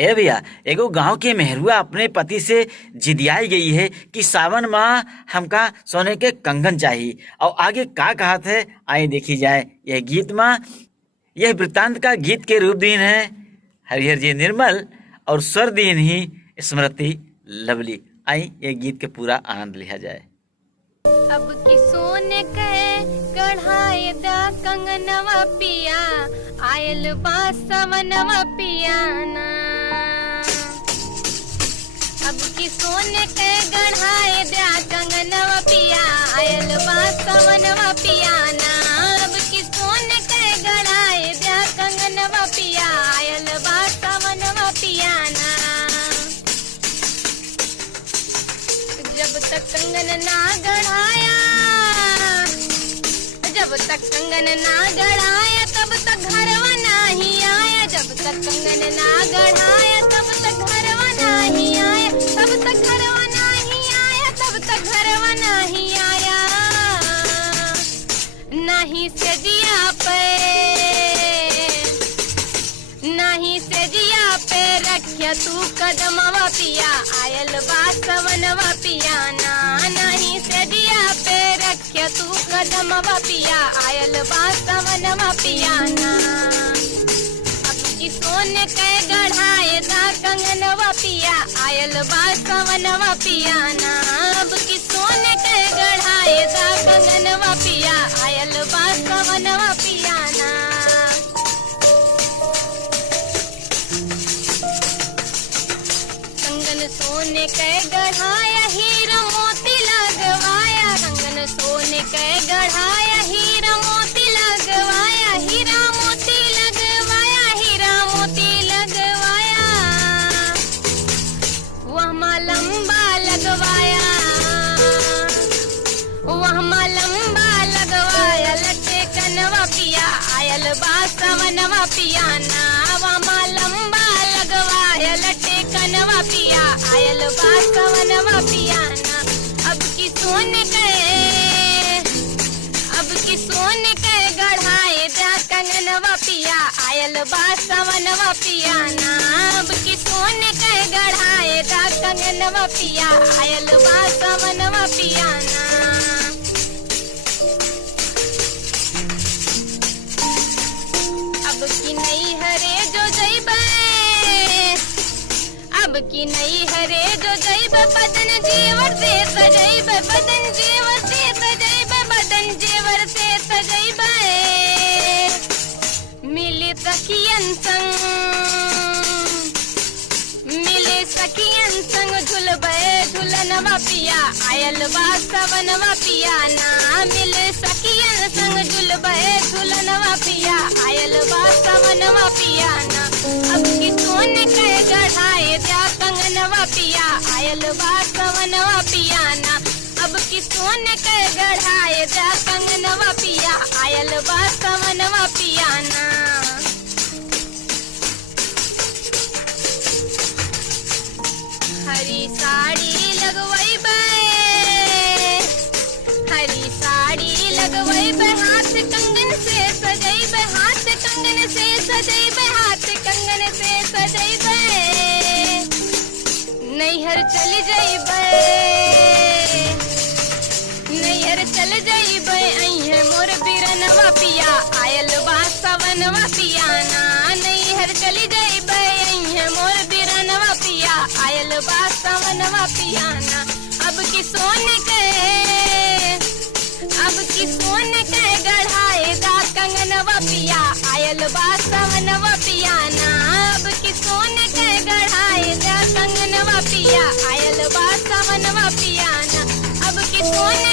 ए भैया, एगो गांव के मेहरुआ अपने पति से जिदियाई गई है कि सावन माह हमका सोने के कंगन चाहिए। और आगे का कहा थे, आइए देखी जाए यह गीत माँ। यह वृत्तांत का गीत के रूप दीन है हरिहर जी निर्मल और स्वर दीन ही स्मृति लवली। आई ये गीत के पूरा आनंद लिया जाए। अब की सोने के गढ़ाए दा कंगनवा पिया, आयल बासवनवा पियाना। अब की सोने के गढ़ाए दा कंगनवा पिया, आयल बासवनवा पियाना। अब की सोने के गढ़ाए दा कंगनवा पिया, आयल बासवनवा पियाना। जब तक कंगन ना गढ़ाया, जब तक कंगन ना गढ़ाया तब तक घरवा नहीं आया। जब तक कंगन ना गढ़ाया तब तक घरवा नहीं आया। तब तक घरवा नहीं आया, तब तक घरवा नहीं आया। नहीं से दिया पे, नहीं से दिया पे रखिया तू कदमवा पिया, आयल बासवनवा पियाना। नहीं से दिया पे रखिया तू कदमवा पिया, आयल बासवनवा पियाना। अब की सोने के गढ़ाए दा कंगनवा पिया, आयल बासवनवा पियाना। अब की सोने के गढ़ाए दा कंगनवा पिया, आयल बासवनवा पियाना। सोने के गढ़ाया हीरा मोती लगवाया, कंगन सोने के गढ़ाया हीरा मोती लगवाया। हीरा मोती लगवाया, हीरा मोती लगवाया। वह लंबा लगवाया, वह लंबा लगवाया। लट्टे कनवा पिया, आयल बासवनवा पियाना। वह लंबा लगवाया, लट्टे कनवा पिया, आयल बासवनवा पियाना। अब की सोने के, अब की सोने के गढ़ाए दा कंगनवा पिया, आयल बासवनवा पियाना। अब की सोने के गढ़ाए दा कंगनवा पिया, आयल बासवनवा पियाना। अब की नई हरे जो जइबे, अब की नई हरे जो जइब, बदन जेवर से सजइब, बदन जेवर से सजइब, बदन जेवर से सजइब। मिले सखियन संग, मिले सखियन संग झुलबे झुलनवा पिया, आयल बासवनवा पियाना। मिले सखियन संग झुलबे झुलनवा पिया, आयल बासवनवा पियाना। अब की सोने के गढ़ाए दा कंगनवा पिया, आयल बासवनवा पियाना। अब की सोने के गढ़ाए दा कंगनवा पिया, आयल बासवनवा पियाना। हरी साड़ी लगवाइबे, हरी साड़ी लगवाइबे। हाथ कंगन से सजइबे, हाथ कंगन से सजइबे, हाथ कंगन से सजइबे। नैहर चल जइबे, नैहर चल जइबे। अइहे मोर बिरनवा पिया, आयल बासवनवा पियाना। नैहर चल जइबे, अइहे मोर बिरनवा पिया, आयल बासवनवा पियाना। अब की सोने के, अब की सोने के गढ़ाए दा कंगनवा पिया, आयल बासवनवा पियाना। अब की सोने के गढ़ाए दा कंगनवा पिया, आयल बासवनवा पियाना। अब की सोने